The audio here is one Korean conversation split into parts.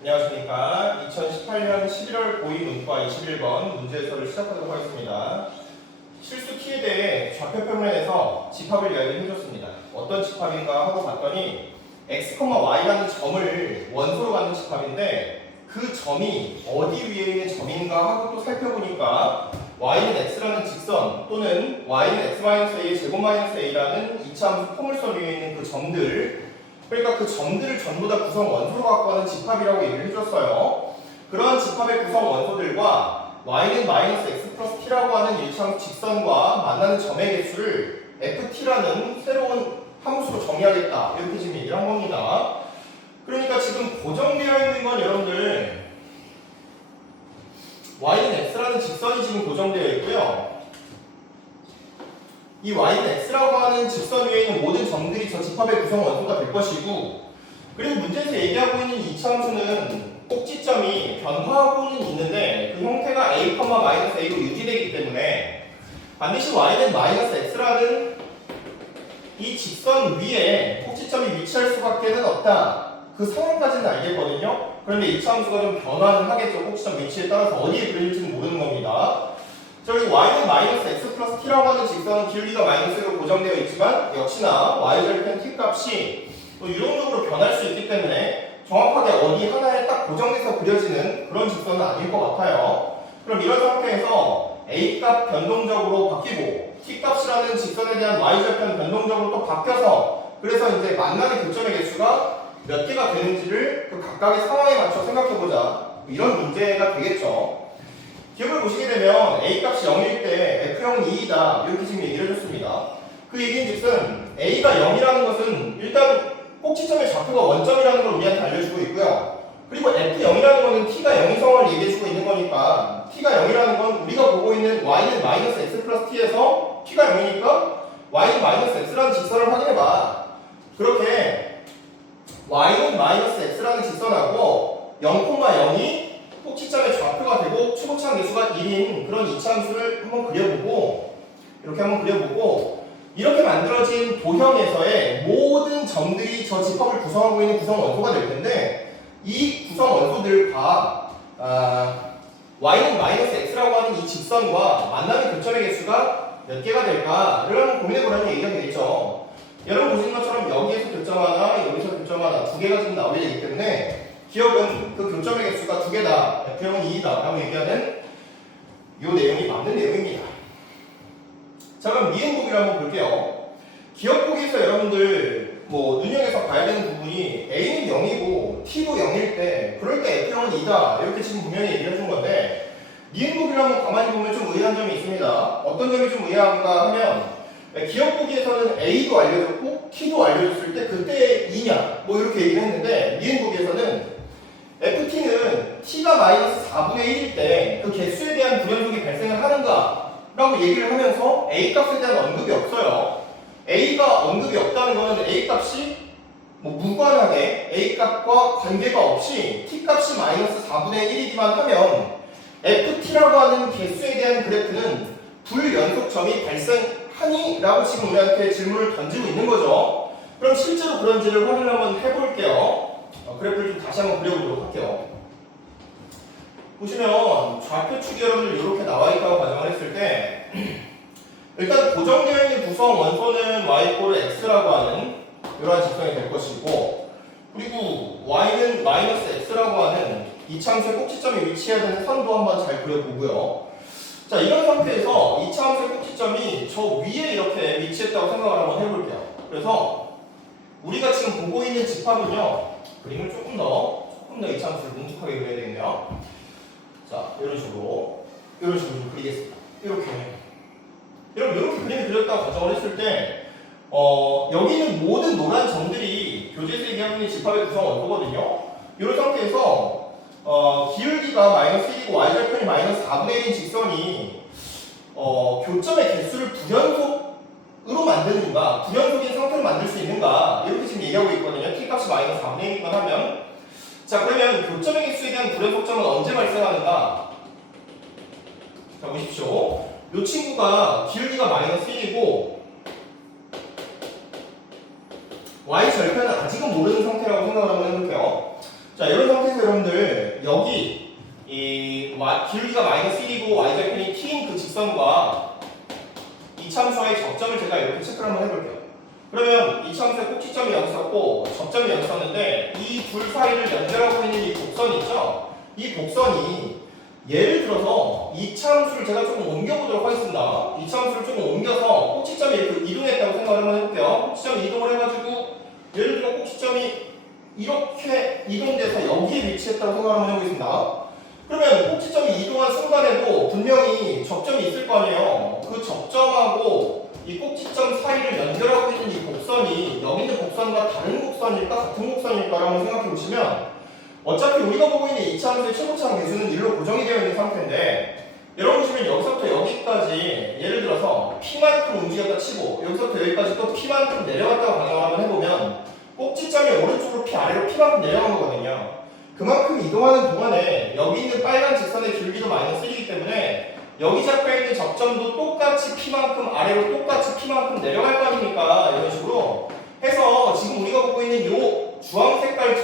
안녕하십니까. 2018년 11월 고2 문과 21번 문제 해설을 시작하도록 하겠습니다. 실수 t에 대해 좌표 평면에서 집합을 이야기를 해줬습니다. 어떤 집합인가 하고 봤더니 x, y라는 점을 원소로 갖는 집합인데 그 점이 어디 위에 있는 점인가 하고 또 살펴보니까 y는 x라는 직선 또는 y는 x-a의 제곱-a라는 이차함수 포물선 위에 있는 그 점들, 그러니까 그 점들을 전부 다 구성 원소로 갖고 하는 집합이라고 얘기를 해줬어요. 그러한 집합의 구성 원소들과 y는 x 플러스 t라고 하는 일차함수 직선과 만나는 점의 개수를 ft라는 새로운 함수로 정의하겠다, 이렇게 지금 얘기를 한 겁니다. 그러니까 지금 고정되어 있는 건 여러분들 y는 x라는 직선이 지금 고정되어 있고요. 이 y는 x라고 하는 직선 위에 있는 모든 점들이 저 집합의 구성 원소가 될 것이고, 그리고 문제에서 얘기하고 있는 이 이차함수는 꼭지점이 변화하고는 있는데 그 형태가 a, a로 유지되기 때문에 반드시 y는 x라는 이 직선 위에 꼭지점이 위치할 수밖에는 없다. 그 상황까지는 알겠거든요. 그런데 이차함수가 좀 변화는 하겠죠. 꼭지점 위치에 따라서 어디에 그려질지는 모르는 겁니다. 저기 y는 x 플러스 t라고 하는 직선은 기울기가 마이너스로 고정되어 있지만 역시나 y절편 t 값이 또 유동적으로 변할 수 있기 때문에 정확하게 어디 하나에 딱 고정돼서 그려지는 그런 직선은 아닐 것 같아요. 그럼 이런 상태에서 a 값 변동적으로 바뀌고 t 값이라는 직선에 대한 y절편 변동적으로 또 바뀌어서 그래서 이제 만나는 교점의 개수가 몇 개가 되는지를 그 각각의 상황에 맞춰 생각해보자, 이런 문제가 되겠죠. 기억을 보시게 되면 a 값이 0일 때 f형은 2이다, 이렇게 지금 얘기를 해줬습니다. 그 얘기인즉슨 a가 0이라는 것은 일단 꼭지점의 좌표가 원점이라는 걸 우리한테 알려주고 있고요. 그리고 f0이라는 것은 t가 0인 상황을 얘기해주고 있는 거니까 t가 0이라는 건 우리가 보고 있는 y는 x 플러스 t에서 t가 0이니까 y는 x라는 직선을 확인해봐. 그렇게 y는 x라는 직선하고 0,0이 꼭지점의 좌표가 되고 최고차항 개수가 1인 그런 이차함수를 한번 그려보고, 이렇게 한번 그려보고, 이렇게 만들어진 도형에서의 모든 점들이 저 집합을 구성하고 있는 구성 원소가 될 텐데 이 구성 원소들과 y는 x라고 하는 이 직선과 만나는 교점의 개수가 몇 개가 될까를 한번 고민해보라는 얘기가 되겠죠. 여러분 보시는 것처럼 여기에서 교점 하나, 여기서 교점 하나, 두 개가 지금 나오게 되기 때문에 기억은 그 교점의 개수가 두 개다, f형은 2이다 라고 얘기하는 이 내용이 맞는 내용입니다. 자, 그럼 미행보기를 한번 볼게요. 기억보기에서 여러분들 눈여겨서 봐야 되는 부분이 a는 0이고 t도 0일 때 그럴 때 f형은 2다, 이렇게 지금 분명히 얘기를 해준 건데 미행보기를 한번 가만히 보면 좀 의아한 점이 있습니다. 어떤 점이 좀 의아한가 하면 기억보기에서는 a도 알려줬고 t도 알려줬을 때 그때 2냐 이렇게 얘기를 했는데 미행보기에서는 ft는 t가 마이너스 4분의 1일 때 그 개수에 대한 불연속이 발생을 하는가 라고 얘기를 하면서 a 값에 대한 언급이 없어요. a가 언급이 없다는 것은 a 값이 무관하게 a 값과 관계가 없이 t 값이 마이너스 4분의 1이기만 하면 ft라고 하는 개수에 대한 그래프는 불연속점이 발생하니? 라고 지금 우리한테 질문을 던지고 있는 거죠. 그럼 실제로 그런지를 확인을 한번 해볼게요. 그래프를 좀 다시 한번 그려보도록 할게요. 보시면 좌표축이 여러분들 이렇게 나와 있다고 가정을 했을 때 일단 고정되어 있는 구성 원소는 y=x라고 하는 이러한 직선이 될 것이고, 그리고 y는 x라고 하는 이차함수의 꼭지점이 위치해야 되는 선도 한번 잘 그려보고요. 자, 이런 상태에서 이차함수의 꼭지점이 저 위에 이렇게 위치했다고 생각을 한번 해볼게요. 그래서 우리가 지금 보고 있는 집합은요, 그림을 조금 더 이차함수를 뭉툭하게 그려야 되겠네요. 자, 이런 식으로 좀 그리겠습니다. 이렇게. 여러분, 이렇게 그림이 그렸다고 가정을 했을 때, 여기는 모든 노란 점들이 교재에서 얘기하고 있는 집합의 구성 원소거든요. 이런 상태에서, 기울기가 마이너스 1이고 y절편이 마이너스 4분의 1인 직선이, 교점의 개수를 불연속으로 만드는가, 불연속인 상태로 만들 수 있는가, 이렇게 지금 얘기하고 있거든요. t 값이 마이너스 4분의 1이기만 하면. 자, 그러면 교점의 개수에 대한 불연속점은 언제 발생하는가? 자, 보십시오. 이 친구가 기울기가 마이너스 1이고 y 절편은 아직은 모르는 상태라고 생각을 한번 해볼게요. 자, 이런 상태에서 여러분 여러분들 여기 기울기가 마이너스 1이고 y좌표는 t인 그 직선과 이참수와의 접점을 제가 이렇게 체크를 한번 해볼게요. 그러면 이참수의 꼭지점이 여기 있었고 접점이 여기 있었는데 이 둘 사이를 연결하고 있는 이 곡선이 있죠? 이 곡선이 예를 들어서 이참수를 제가 조금 옮겨보도록 하겠습니다. 이참수를 조금 옮겨서 꼭지점이 이렇게 이동했다고 생각을 한번 해볼게요. 꼭지점이 이동을 해가지고 예를 들어 꼭지점이 이렇게 이동돼서 여기에 위치했다고 생각을 한번 해보겠습니다. 그러면 꼭지점이 이동한 순간에도 분명히 접점이 있을 거 아니에요. 그 접점하고 이 꼭지점 사이를 연결하고 있는 이 곡선이 여기 있는 곡선과 다른 곡선일까 같은 곡선일까라고 생각해 보시면 어차피 우리가 보고 있는 이차함수의 최고차항 계수는 1로 고정이 되어 있는 상태인데 여러분 보시면 여기서부터 여기까지 예를 들어서 P만큼 움직였다 치고 여기서부터 여기까지 또 P만큼 내려갔다고 가정을 한번 해보면 꼭지점이 오른쪽으로 P 아래로 P만큼 내려간 거거든요. 그만큼 이동하는 동안에 여기 있는 빨간 직선의 길이도 마이너스 1이기 때문에 여기 잡혀있는 접점도 똑같이 P만큼 아래로 똑같이 P만큼 내려갈 거 아닙니까? 이런 식으로 해서 지금 우리가 보고 있는 이 주황 색깔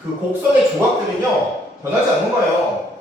그 곡선의 조각들은요 변하지 않는 거예요.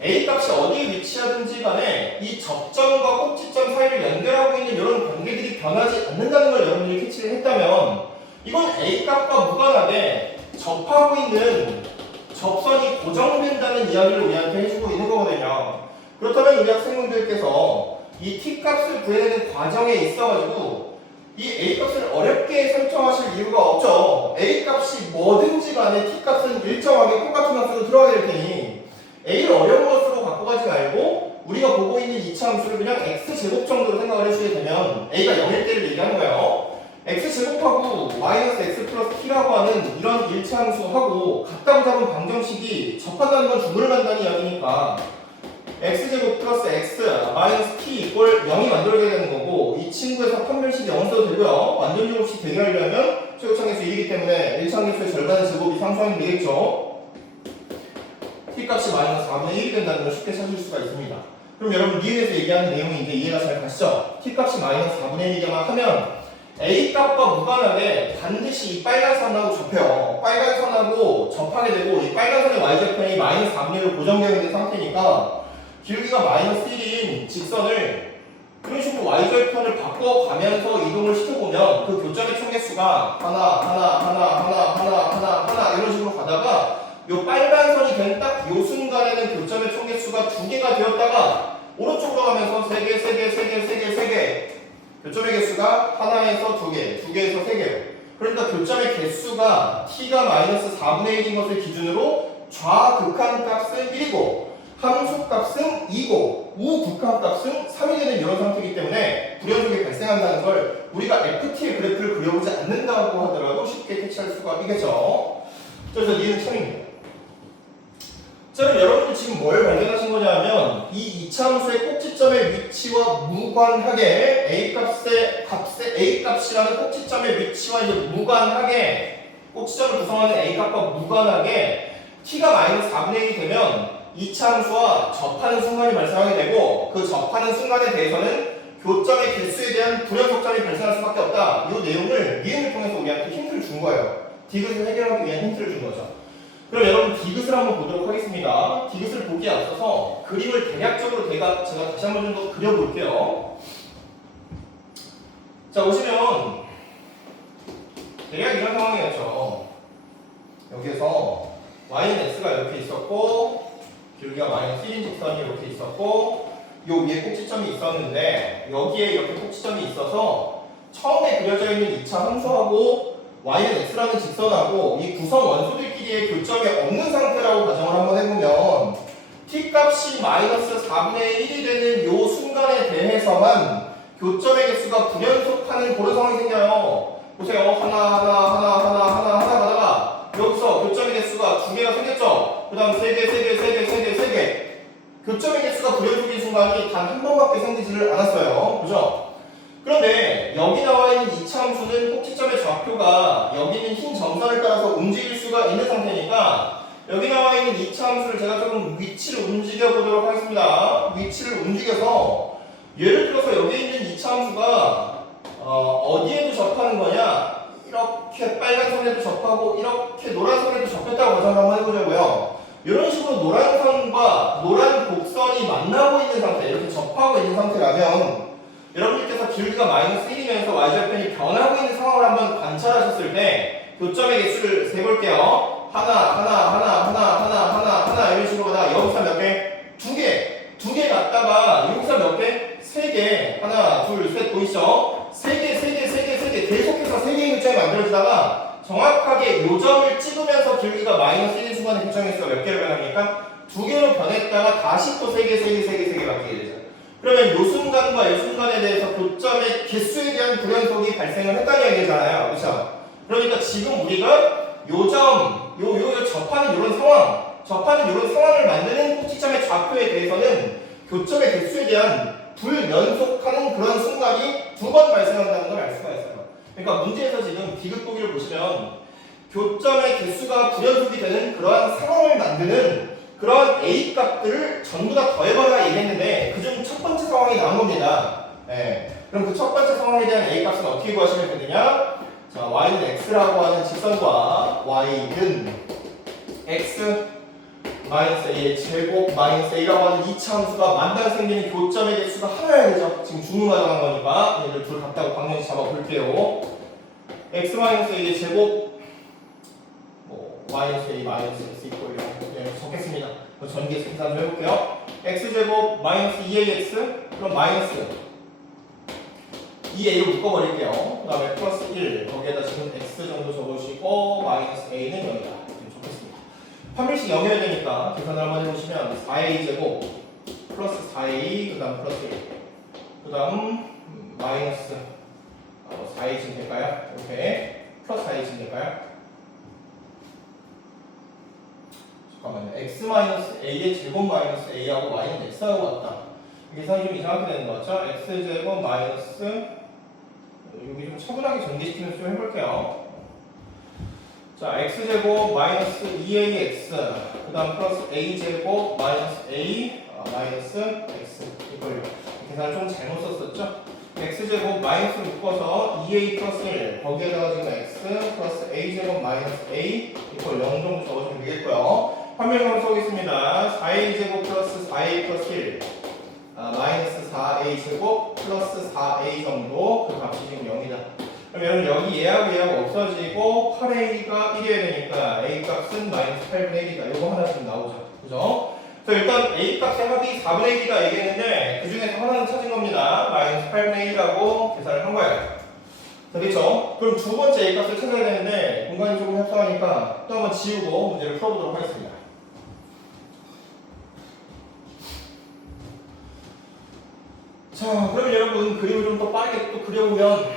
A 값이 어디에 위치하든지 간에 이 접점과 꼭지점 사이를 연결하고 있는 이런 관계들이 변하지 않는다는 걸 여러분들이 캐치를 했다면 이건 A 값과 무관하게 접하고 있는 접선이 고정된다는 이야기를 우리한테 해주고 있는 거거든요. 그렇다면 우리 학생분들께서 이 T값을 구해내는 과정에 있어가지고 이 A값을 어렵게 설정하실 이유가 없죠. A값이 뭐든지 간에 T값은 일정하게 똑같은 함수로 들어가야 될 테니 A를 어려운 것으로 갖고 가지 말고 우리가 보고 있는 이차 함수를 그냥 X제곱 정도로 생각을 해주게 되면 A가 0일 때를 얘기하는 거예요. X제곱하고 마이너스 X 플러스 T라고 하는 이런 일차함수하고 같다고 잡은 방정식이 접한다는 건 주문을 한다는 이야기니까 X제곱 플러스 X 마이너스 T 이꼴 0이 만들어져야 되는 거고 이 친구에서 판별식 0을 써도 되고요. 완전제곱 없이 되게 하려면 최고차항계수 1이기 때문에 1차항계수의 절반의 제곱이 상수항이 되겠죠. T값이 마이너스 4분의 1이 된다는 걸 쉽게 찾을 수가 있습니다. 그럼 여러분 니은에서 얘기하는 내용이 이제 이해가 잘 가시죠? T값이 마이너스 4분의 1이기만 하면 A값과 무관하게 반드시 이 빨간 선하고 접해요. 빨간 선하고 접하게 되고 이 빨간 선의 y좌편이 마이너스 4분의 1로 고정되어 있는 상태니까 길이가 마이너스 1인 직선을 그런 식으로 y좌편을 바꿔가면서 이동을 시켜보면 그 교점의 총개수가 하나 이런 식으로 가다가 요 빨간 선이 된 딱 요 순간에는 교점의 총개수가 2개가 되었다가 오른쪽으로 가면서 3개 교점의 개수가 하나에서 2개, 2개에서 3개. 그러니까 교점의 개수가 t가 마이너스 4분의 1인 것을 기준으로 좌극한 값은 1이고 함수 값은 2고 우극한 값은 3이 되는 이런 상태이기 때문에 불연속이 발생한다는 걸 우리가 FT의 그래프를 그려보지 않는다고 하더라도 쉽게 캐치할 수가 있겠죠. 그래서 니은 참입니다. 자, 그럼 여러분들 지금 뭘 발견하신 거냐면 이 이차함수의 꼭지점의 위치와 무관하게 A값이라는 꼭지점의 위치와 이제 무관하게 꼭지점을 구성하는 A값과 무관하게 T가 마이너스 4분의 1이 되면 이차함수와 접하는 순간이 발생하게 되고 그 접하는 순간에 대해서는 교점의 개수에 대한 불연속점이 발생할 수밖에 없다. 이 내용을 니은을 통해서 우리한테 힌트를 준 거예요. 디귿을 해결하기 위한 힌트를 준 거죠. 그럼 여러분 디귿을 한번 보도록 하겠습니다. 디귿을 보기에 앞서서 그림을 대략적으로 제가 다시 한번 좀 더 그려볼게요. 자, 보시면 대략 이런 상황이었죠. 여기에서 y는 x가 이렇게 있었고 길이가 마이너스 1인 직선이 이렇게 있었고 요 위에 꼭지점이 있었는데 여기에 이렇게 꼭지점이 있어서 처음에 그려져 있는 2차 함수하고 y는 x라는 직선하고 이 구성 원소들끼리의 교점이 없는 상태라고 가정을 한번 해보면 t값이 마이너스 4분의 1이 되는 요 순간에 대해서만 교점의 개수가 불연속하는 그런 상황이 생겨요. 보세요. 하나 가다가 여기서 교점의 개수가 2개가 생겼죠. 그 다음 3개 교점의 개수가 불연속인 순간이 단 한 번밖에 생기지를 않았어요. 그죠? 그런데 여기 나와 있는 이차 함수는 꼭지점의 좌표가 여기 있는 흰 점선을 따라서 움직일 수가 있는 상태니까 여기 나와 있는 이차 함수를 제가 조금 위치를 움직여 보도록 하겠습니다. 위치를 움직여서 예를 들어서 여기 있는 이차 함수가 어디에도 접하는 거냐? 이렇게 빨간 선에도 접하고 이렇게 노란 선에도 접했다고 가정을 한번 해보자고요. 이런 식으로 노란 선과 노란 곡선이 만나고 있는 상태, 이렇게 접하고 있는 상태라면 여러분들께서 기울기가 마이너스 1이면서 y절편이 변하고 있는 상황을 한번 관찰하셨을 때 교점의 개수를 세볼게요. 하나 이런 식으로 가다가 여기서 몇 개? 두 개 갔다가 여기서 몇 개? 세 개. 하나, 둘, 셋 보이시죠? 세 개 계속해서 세 개의 교점이 만들어지다가 정확하게 요 점을 찍으면서 기울기가 마이너스 1인 순간에 교점의 개수가 몇 개로 변합니까? 두 개로 변했다가 다시 또 세 개 바뀌게 되죠. 그러면 요 순간과 요 순간에 대해서 교점의 개수에 대한 불연속이 발생을 했다는 얘기잖아요. 그렇죠? 그러니까 지금 우리가 요 접하는 이런 상황을 만드는 꼭지점의 좌표에 대해서는 교점의 개수에 대한 불연속하는 그런 순간이 두 번 발생한다는 걸 알 수가 있어요. 그러니까 문제에서 지금 디귿 보기를 보시면 교점의 개수가 불연속이 되는 그러한 상황을 만드는 그런 A 값들을 전부 다 더해봐라 얘기했는데 그중 첫 번째 상황이 나온 겁니다. 네. 그럼 그 첫 번째 상황에 대한 A 값은 어떻게 구하시면 되느냐? 자, y는 x라고 하는 직선과 y는 x 마이너스 a의 제곱 마이너스 a라고 하는 2차 함수가 만나서 생기는 교점의 개수가 하나여야 되죠. 지금 중문화정한 거니까 얘들 둘 같다고 방정식 잡아볼게요. x 마이너스 a의 제곱 마이너스 a 마이너스 x 이꼴 0 적겠습니다. 전개해서 계산 좀 해볼게요. x제곱 마이너스 2ax 그럼 마이너스 2a로 묶어버릴게요. 그 다음에 플러스 1 거기에다 지금 x 정도 적어주시고 마이너스 a는 0이다. 좋겠습니다. 판별식 0이어야 되니까 계산을 한번 해보시면 4a 제곱 플러스 4a 그 다음 플러스 1 그 다음 마이너스 4a쯤 될까요? 이렇게 플러스 4a쯤 될까요? 잠깐만요. x 마이너스 a의 제곱 마이너스 a하고 y는 x하고 같다. 계산이 좀 이상하게 되는 거 같죠? x제곱 마이너스 여기 좀 차분하게 전개시키면서 좀 해볼게요. 자, x제곱 마이너스 2ax 그 다음 플러스 a제곱 마이너스 a 마이너스 x 이걸 계산을 좀 잘못 썼었죠? x제곱 마이너스 묶어서 2a 플러스 1 거기에다가 지금 x 플러스 a제곱 마이너스 a 이걸 0 정도 적어주면 되겠고요. 판별식으로 써보겠습니다. 4a제곱 플러스 4a 플러스 1 마이너스 4a제곱 플러스 4a 정도 그 값이 지금 0이다. 그럼 여러분 여기 얘하고 없어지고 8a가 1이어야 되니까 a 값은 마이너스 8분의 1이다. 요거 하나씩 나오죠. 그죠? 그래서 일단 a 값의 합이 4분의 1이다 얘기했는데 그 중에서 하나는 찾은 겁니다. 마이너스 8분의 1이라고 계산을 한 거예요. 됐죠? 그럼 두 번째 a 값을 찾아야 되는데 공간이 조금 협소하니까 또 한번 지우고 문제를 풀어보도록 하겠습니다. 자, 그러면 여러분 그림을 좀 더 빠르게 또 그려보면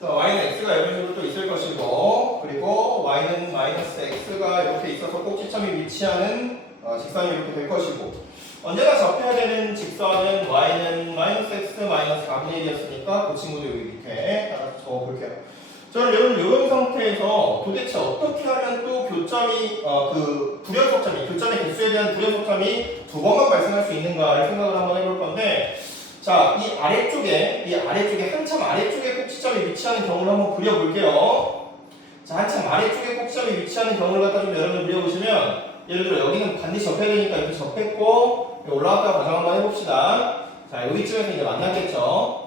자, y는 x가 이런 식으로 또 있을 것이고 그리고 y는 마이너스 x가 이렇게 있어서 꼭지점이 위치하는 직선이 이렇게 될 것이고 언제나 접해야 되는 직선은 y는 마이너스 x 마이너스 4분의 1이었으니까 그 친구도 여기 이렇게 따라서 적어볼게요. 저는 여러분 이런 상태에서 도대체 어떻게 하면 또 교점이 그 불연속점이 교점의 개수에 대한 불연속점이 두 번만 발생할 수 있는가를 생각을 한번 해볼 건데 자, 이 아래쪽에 한참 아래쪽에 꼭지점이 위치하는 경우를 한번 그려볼게요. 자, 한참 아래쪽에 꼭지점이 위치하는 경우를 갖다 좀 여러분 그려보시면 예를 들어 여기는 반드시 접해야 되니까 이렇게 접했고 올라갔다가 가정 한번 해봅시다. 자, 여기쯤에서 이제 만났겠죠.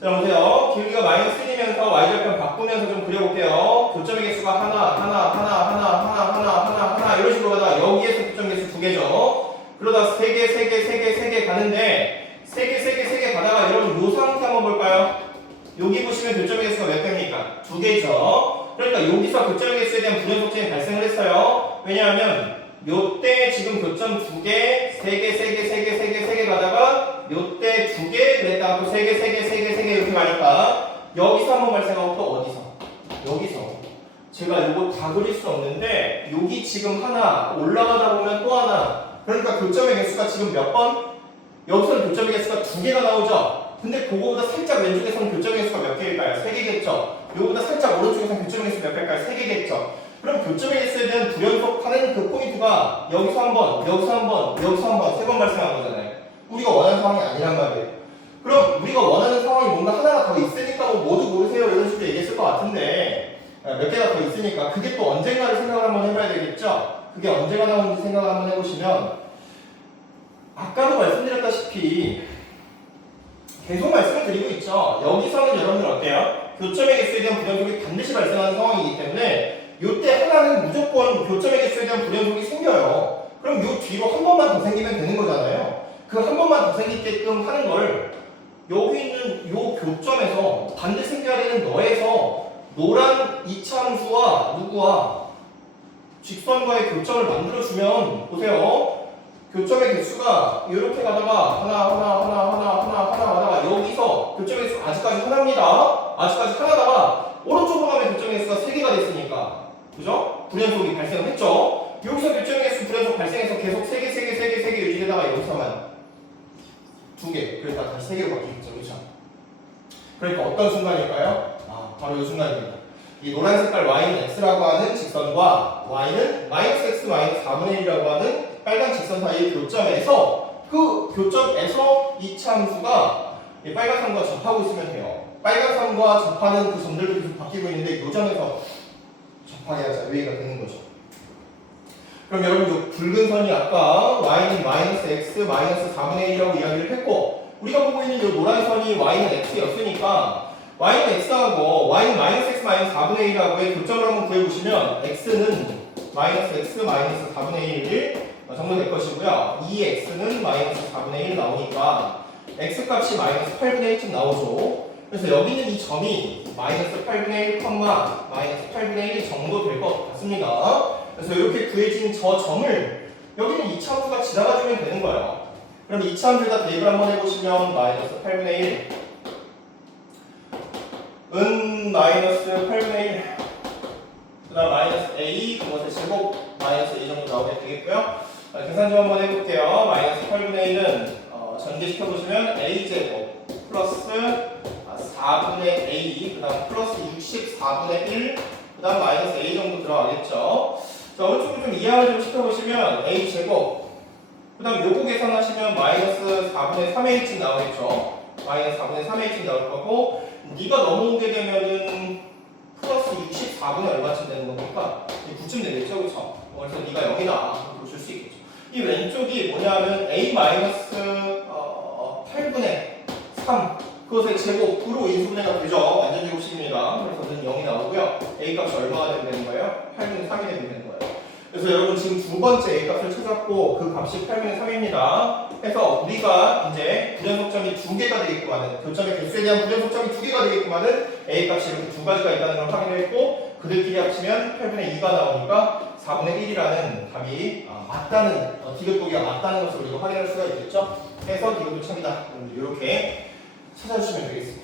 자, 보세요. 기울기가 마이너스 1이면서 y절편 바꾸면서 좀 그려볼게요. 교점의 개수가 하나 이런 식으로 가다가 여기에서 교점 개수 2개죠. 그러다 3개 가는데 3개 가다가 여러분 요 상태 한번 볼까요? 여기 보시면 교점의 개수가 몇 개입니까? 2개죠. 그러니까 여기서 교점의 개수에 대한 불연속점이 발생을 했어요. 왜냐하면 요때 지금 교점 2개, 3개 가다가 요때 2개, 그랬다가 또 3개 이렇게 가니까 여기서 한번 발생하고 또 어디서? 여기서. 제가 요거 다 그릴 수 없는데 여기 지금 하나, 올라가다 보면 또 하나. 그러니까 교점의 개수가 지금 몇 번? 여기서는 교점의 개수가 2개가 나오죠? 근데 그거보다 살짝 왼쪽에서는 교점의 개수가 몇 개일까요? 3개겠죠? 요거보다 살짝 오른쪽에서는 교점의 개수 몇 개일까요? 3개겠죠? 그럼 교점의 개수에 대한 불연속하는 그 포인트가 여기서 한 번, 세 번 발생한 거잖아요. 우리가 원하는 상황이 아니란 말이에요. 그럼 우리가 원하는 상황이 뭔가 하나가 더 있으니까 뭐 모두 모르세요 이런 식으로 얘기했을 것 같은데 몇 개가 더 있으니까 그게 또 언젠가를 생각을 한번 해봐야 되겠죠? 그게 언제가 나오는지 생각을 한번 해보시면 아까도 말씀드렸다시피 계속 말씀을 드리고 있죠. 여기서는 여러분들 어때요? 교점의 개수에 대한 불연속이 반드시 발생하는 상황이기 때문에 이때 하나는 무조건 교점의 개수에 대한 불연속이 생겨요. 그럼 요 뒤로 한 번만 더 생기면 되는 거잖아요. 그 한 번만 더 생기게끔 하는 걸 여기 있는 요 교점에서 반드시 생겨야 되는 너에서 노란 이차함수와 누구와 직선과의 교점을 만들어주면 보세요. 교점의 개수가 이렇게 가다가 하나 가다가 여기서 교점의 개수 아직까지 하나입니다. 아직까지 하나다가 오른쪽으로 가면 교점의 개수가 3개가 됐으니까 그죠? 불연속이 발생했죠. 여기서 교점의 개수 불연속 발생해서 계속 3개 유지되다가 여기서만 2개 그러니까 다시 3개로 바뀌겠죠. 그렇죠? 그러니까 어떤 순간일까요? 바로 이 순간입니다. 이 노란 색깔 y는 x라고 하는 직선과 y는 -x -4분의 1이라고 하는 빨간 직선 사이의 교점에서 그 교점에서 이차함수가 이 빨간 선과 접하고 있으면 돼요. 빨간 선과 접하는 그 점들도 계속 바뀌고 있는데 이 점에서 접하게 하자 여기가 되는 거죠. 그럼 여러분 이 붉은 선이 아까 y는 -x -4분의 1이라고 이야기를 했고 우리가 보고 있는 이 노란 선이 y는 x였으니까 y는 x하고 y는 -x -4분의 1하고의 교점을 한번 구해보시면 x는 -x -4분의 1 정도 될 것이고요. 2x는 -4분의 1 나오니까 x값이 -8분의 1쯤 나오죠. 그래서 여기 있는 이 점이 -8분의 1, -8분의 1 정도 될 것 같습니다. 그래서 이렇게 구해진 저 점을 여기는 이차함수가 지나가주면 되는 거예요. 그럼 이차함수에다 대입을 한번 해보시면 -8분의 1 은 -8분의 1 그 다음 -a 그것의 제곱 -a 정도 나오게 되겠고요. 계산 좀 한번 해볼게요. -8분의 1은 전개시켜보시면 a제곱 플러스 4분의 a 그 다음 플러스 64분의 1 그 다음 -a 정도 들어가겠죠. 자, 오른쪽으로 좀 이해를 좀 시켜보시면 a제곱 그 다음 요거 계산하시면 -4분의 3의 1쯤 나오겠죠. -4분의 3의 1쯤 나올 거고 네가 넘어오게 되면은 플러스 64분의 얼마쯤 되는 겁니까? 9쯤 되겠죠, 그렇죠? 그래서 네가 0이다 보실 수 있겠죠. 이 왼쪽이 뭐냐면 a 마이너스 8분의 3 그것의 제곱으로 인수분해가 되죠. 완전 제곱식입니다. 그래서 는 0이 나오고요. a 값이 얼마가 되면 되는 거예요? 8분의 3이 되면 되는 거예요. 그래서 여러분 지금 두 번째 a 값을 찾았고 그 값이 8분의 3입니다. 해서 우리가 이제 불연속점이 2개가 되게끔 하는 교점의 개수에 대한 불연속점이 2개가 되게끔 하는 a 값이 이렇게 두 가지가 있다는 걸 확인했고 그들끼리 합치면 8분의 2가 나오니까 4분의 1이라는 답이 맞다는 디귿보기가 맞다는 것을 우리가 확인할 수가 있겠죠. 해서 디귿도 참이다. 이렇게 찾아주시면 되겠습니다.